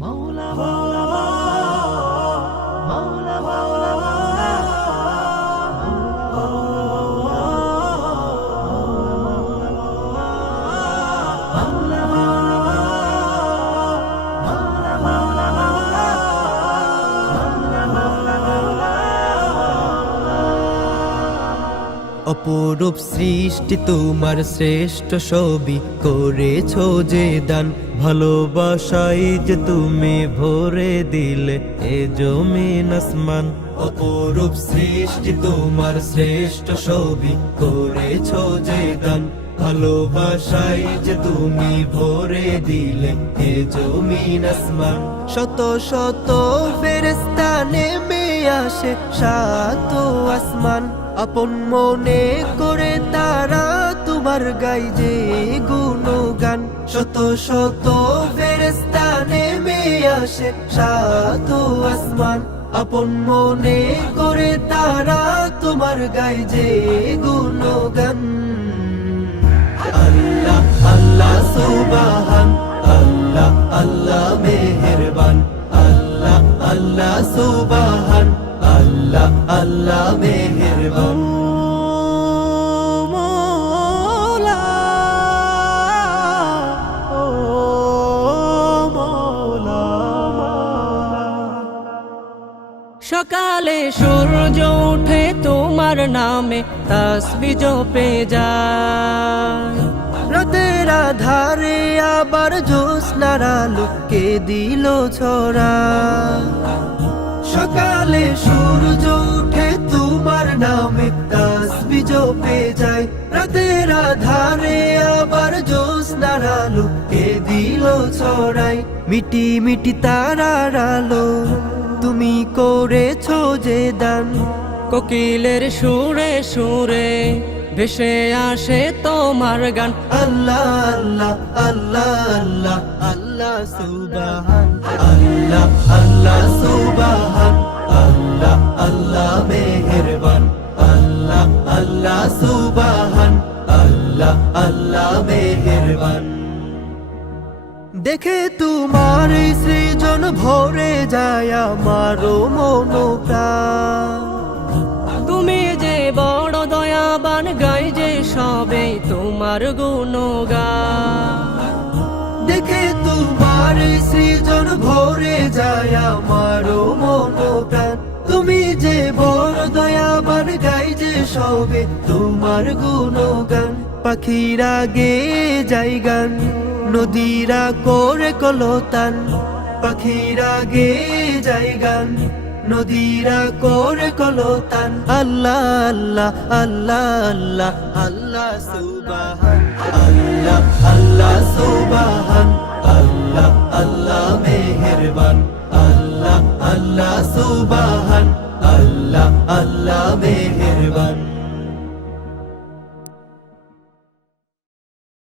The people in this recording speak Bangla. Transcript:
মৌলা মৌলা মৌলা মৌলা অপরূপ সৃষ্টি তোমার শ্রেষ্ঠ ছবি করেছো যে দান, ভালোবাসাই যে তুমি ভরে দিলে এ জমিন আসমান। অপরূপ সৃষ্টি তোমার শ্রেষ্ঠ ছবি করেছো যে দান, ভালোবাসাই যে তুমি ভরে দিলে এ জমিন আসমান। শত শত ফেরেশতা নেমে আসে সাত আসমান, আপন মনে করে তারা তোমার গাই যে গুণগান। শত শত ফেরেশতা নেমে আসে সাত আসমান, আপন মনে করে তারা তোমার গাই যে গুণগান। আল্লাহ আল্লাহ সুবহান, আল্লাহ আল্লাহ মেহেরবান, আল্লাহ আল্লাহ সুবহান, আল্লাহ আল্লাহ মেহেরবান। সকালে সূর্য ওঠে তোমার নামে তাসবিহ জপে যায়, রাতের আধারে আবার জ্যোৎস্নার আলোকে দিল ছড়া। সকালে সূর্য ওঠে তোমার নামে তাসবিহ জপে যায়, রাতের আধারে আবার জ্যোৎস্নার আলোকে দিল ছড়াই। মিটি মিটি তারার আলো তুমি করেছো যে দান, কোকিলের সুরে সুরে ভেসে আসে তোমার গান। আল্লাহ আল্লাহ আল্লাহ আল্লাহ আল্লাহ সুবহান, আল্লাহ আল্লাহ সুবহান, আল্লাহ আল্লাহ মেহেরবান, আল্লাহ আল্লাহ সুবহান, আল্লাহ আল্লাহ মেহেরবান। দেখে তোমার সৃজন ভরে যায় আমারও মন প্রাণ, তুমি যে বড় দয়াবান, গাই যে সবে তোমার গুণগান। দেখে তোমার সৃজন ভরে যায় আমারও মন প্রাণ, তুমি যে বড় দয়াবান, গাই যে সবে তোমার গুণগান। পাখিরা গে যায় গান, নদীরা করে কলতান, পাখিরা গে যায় গান, নদীরা করে কলতান। আল্লাহ আল্লাহ আল্লাহ আল্লাহ আল্লাহ সুবহান, আল্লাহ আল্লাহ সুবহান, আল্লাহ আল্লাহ মেহেরবান, আল্লাহ আল্লাহ সুবহান।